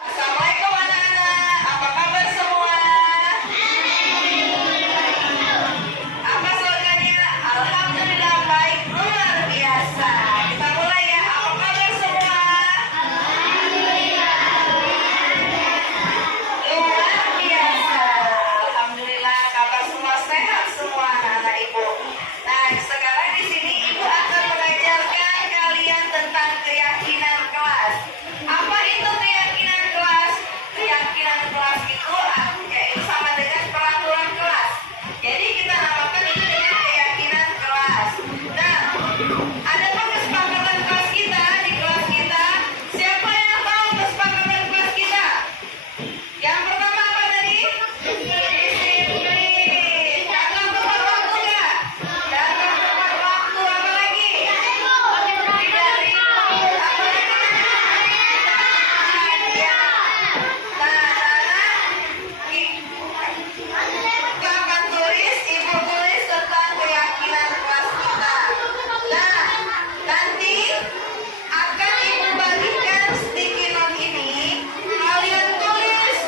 Assalamualaikum anak-anak, apa kabar semua? Apa slogannya? Alhamdulillah baik, luar biasa. Kita mulai ya, apa kabar semua? Luar biasa. Alhamdulillah kabar semua sehat semua anak-anak ibu. Nah sekarang di sini ibu akan mengajarkan kalian tentang keyakinan kelas. Apa itu keyakinan kelas? Keyakinan kelas itu yaitu sama dengan peraturan kelas. Jadi kita namakan itu dengan keyakinan kelas. Nah, adapun kesepakatan kelas kita di kelas kita, siapa yang tahu kesepakatan kelas kita? Yang pertama apa tadi? Disiplin. Datang tepat waktu nggak? Datang tepat waktu. Apa lagi? Tidak ribut. Apa lagi? Ya. Kita akan tulis, ibu tulis tentang keyakinan kelas kita. Nah, nanti akan ibu bagikan sticky note ini. Kalian tulis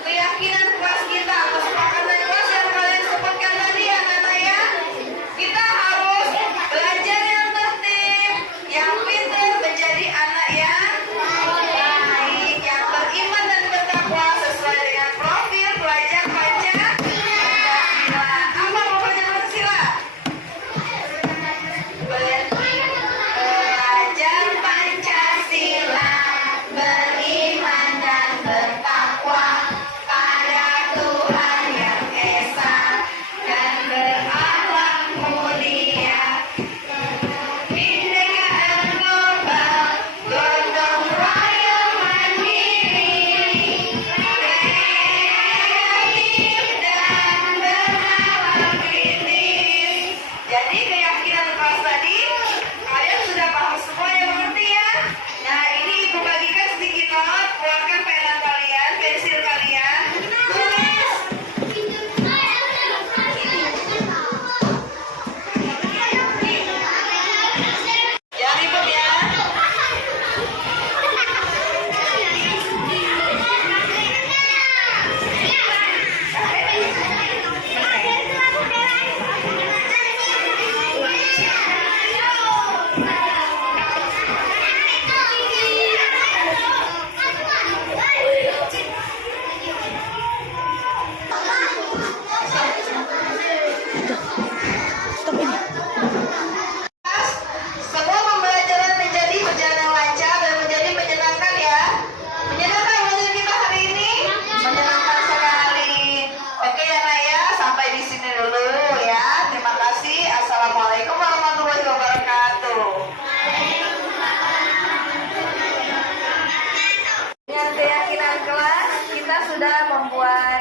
keyakinan kelas kita, kesepakatan kelas yang kalian sebutkan tadi ya anak ya. Kita harus belajar yang tertib, yang pintar, menjadi anak yang baik, yang beriman dan bertakwa sesuai dengan profil pelajar Pancasila. Apa mau pelajar Pancasila? Belajar Pancasila, beriman dan bertakwa pada Tuhan yang Esa dan berakhlak mulia. Bhinneka dan global, gotong royong mandiri, kreatif dan bernalar kritis. Jadi keyakinan kelas tadi kalian sudah paham semua yang mengerti ya. Nah ini ibu bagikan sticky note, keluarkan pena kalian, pensil kalian, tulis. Jangan ribut ya. Semua pembelajaran menjadi berjalan lancar dan menjadi menyenangkan ya. Menyenangkan belajar kita hari ini? Menyenangkan sekali. Oke ya Naya, sampai di sini dulu ya. Terima kasih. Assalamualaikum warahmatullahi wabarakatuh. Dengan keyakinan kelas, kita sudah membuat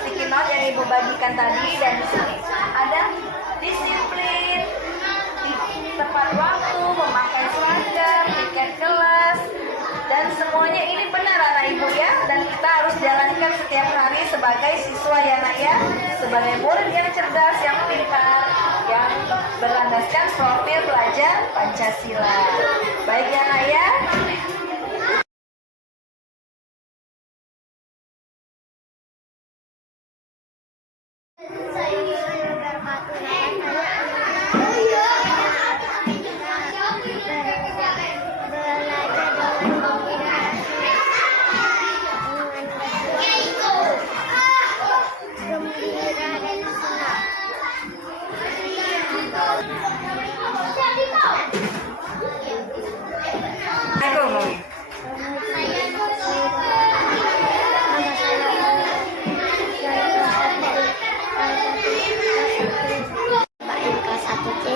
sticky note yang ibu bagikan tadi, dan di sini ada disiplin, tepat waktu, memakai seragam, tiket kelas, dan semuanya ini benar anak ibu ya. Dan kita harus jalankan setiap hari sebagai siswa ya nak ya, sebagai murid yang cerdas, yang pintar, yang berlandaskan profil pelajar Pancasila. Baik ya nak ya. Ayo, Mami. Kelas 1C.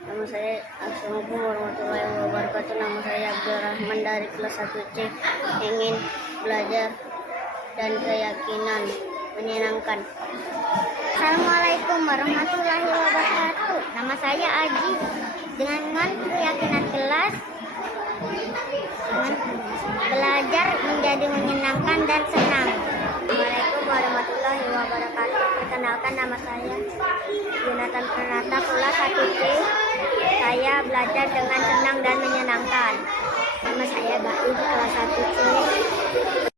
Nama saya Assalamualaikum warahmatullahi wabarakatuh. Nama saya Abdurrahman dari kelas 1C. Ingin belajar dan keyakinan menyenangkan. Assalamualaikum warahmatullahi wabarakatuh. Nama saya Aji. Dengan keyakinan kelas belajar menjadi menyenangkan dan senang. Assalamualaikum warahmatullahi wabarakatuh. Perkenalkan, nama saya Yunatan Pranata, kelas 1C. Saya belajar dengan senang dan menyenangkan. Nama saya Baik, kelas 1C.